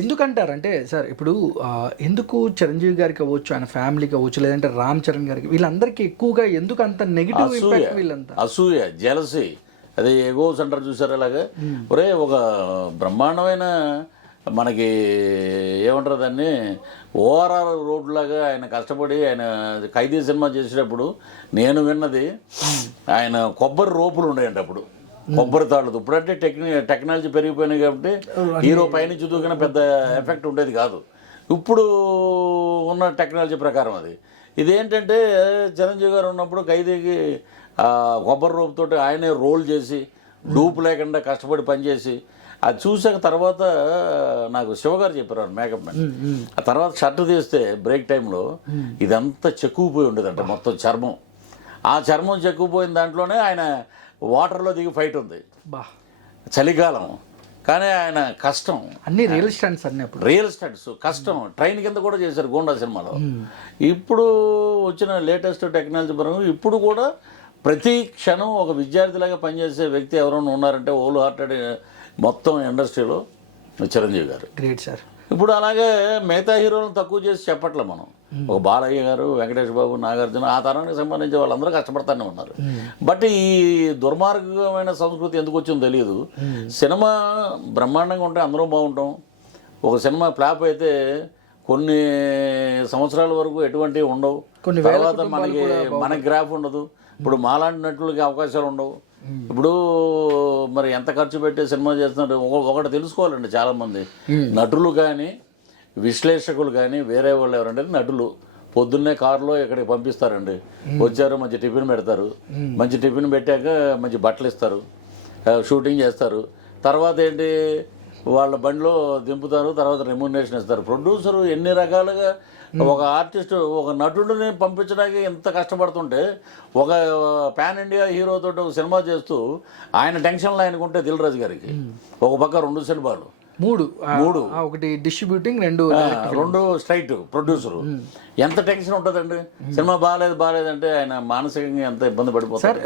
ఎందుకంటారంటే sir ఇప్పుడు ఎందుకు చిరంజీవి గారికి అవ్వచ్చు, ఆయన ఫ్యామిలీకి అవ్వచ్చు, లేదంటే రామ్ చరణ్ గారికి, వీళ్ళందరికీ ఎక్కువగా ఎందుకు అంత నెగిటివ్ ఇంపాక్ట్ వీళ్ళంతా? అసూయ, జెలసీ, అదే ఎగోస్ అంటారు చూసారు. అలాగే ఒరే ఒక బ్రహ్మాండమైన మనకి ఏమంటారు దాన్ని ఓఆర్ఆర్ రోడ్ లాగా ఆయన కష్టపడి ఆయన ఖైదీ సినిమా చేసేటప్పుడు నేను విన్నది ఆయన కొబ్బరి రోపులు ఉండేయండి అప్పుడు, కొబ్బరి తాళ్ళదు. ఇప్పుడంటే టెక్నాలజీ పెరిగిపోయినాయి కాబట్టి హీరో పైనుంచి దూకిన పెద్ద ఎఫెక్ట్ ఉండేది కాదు. ఇప్పుడు ఉన్న టెక్నాలజీ ప్రకారం అది. ఇదేంటంటే చిరంజీవి గారు ఉన్నప్పుడు ఖైదీకి కొబ్బరి రోపుతోటి ఆయనే రోల్ చేసి డూప్ లేకుండా కష్టపడి పనిచేసి అది చూసాక తర్వాత నాకు శివగారు చెప్పారు మేకప్ మ్యాన్. ఆ తర్వాత షర్ట్ తీస్తే బ్రేక్ టైంలో ఇదంతా చెక్కుపోయి ఉండేదంట మొత్తం చర్మం. ఆ చర్మం చెక్కుపోయిన దాంట్లోనే ఆయన వాటర్లో దిగి ఫైట్ ఉంది, చలికాలం. కానీ ఆయన కష్టం అన్ని రియల్ స్టంట్స్, అన్ని రియల్ స్టంట్స్ కష్టం ట్రైన్ కింద కూడా చేశారు గోండా సినిమాలో. ఇప్పుడు వచ్చిన లేటెస్ట్ టెక్నాలజీ పరంగా ఇప్పుడు కూడా ప్రతి క్షణం ఒక విద్యార్థిలాగా పనిచేసే వ్యక్తి ఎవరైనా ఉన్నారంటే హోల్ హార్టెడ్ మొత్తం ఇండస్ట్రీలో చిరంజీవి గారు. Great sir. ఇప్పుడు అలాగే మిగతా హీరోలను తక్కువ చేసి చెప్పట్లే మనం. ఒక బాలయ్య గారు, వెంకటేష్ బాబు, నాగార్జున ఆ తరానికి సంబంధించి వాళ్ళందరూ కష్టపడతానే ఉన్నారు. బట్ ఈ దుర్మార్గమైన సంస్కృతి ఎందుకు వచ్చిందో తెలియదు. సినిమా బ్రహ్మాండంగా ఉంటే అందరూ బాగుంటాం. ఒక సినిమా ఫ్లాప్ అయితే కొన్ని సంవత్సరాల వరకు ఎటువంటివి ఉండవు. తర్వాత మనకి గ్రాఫ్ ఉండదు. ఇప్పుడు మాలాంటి నటులకి అవకాశాలు ఉండవు. ఇప్పుడు మరి ఎంత ఖర్చు పెట్టే సినిమా చేస్తున్నారు ఒకటి తెలుసుకోవాలండి. చాలామంది నటులు కానీ విశ్లేషకులు కానీ వేరే వాళ్ళు ఎవరంటే నటులు పొద్దున్నే కారులో ఇక్కడికి పంపిస్తారండి. వచ్చారు, మంచి టిఫిన్ పెడతారు, మంచి టిఫిన్ పెట్టాక మంచి బట్టలు ఇస్తారు, షూటింగ్ చేస్తారు. తర్వాత ఏంటి వాళ్ళ బండిలో దింపుతారు, తర్వాత రెమ్యునరేషన్ ఇస్తారు. ప్రొడ్యూసరు ఎన్ని రకాలుగా ఒక ఆర్టిస్ట్ ఒక నటుడిని పంపించడానికి ఎంత కష్టపడుతుంటే ఒక పాన్ ఇండియా హీరోతో ఒక సినిమా చేస్తూ ఆయన టెన్షన్లో ఆయనకుంటే దిల్ రాజు గారికి ఒక పక్క 2 సినిమాలు, 3 ఒకటి డిస్ట్రిబ్యూటింగ్, 2 స్ట్రైట్ ప్రొడ్యూసరు. ఎంత టెన్షన్ ఉంటుందండి. సినిమా బాగాలేదంటే ఆయన మానసికంగా ఎంత ఇబ్బంది పడిపోతారు.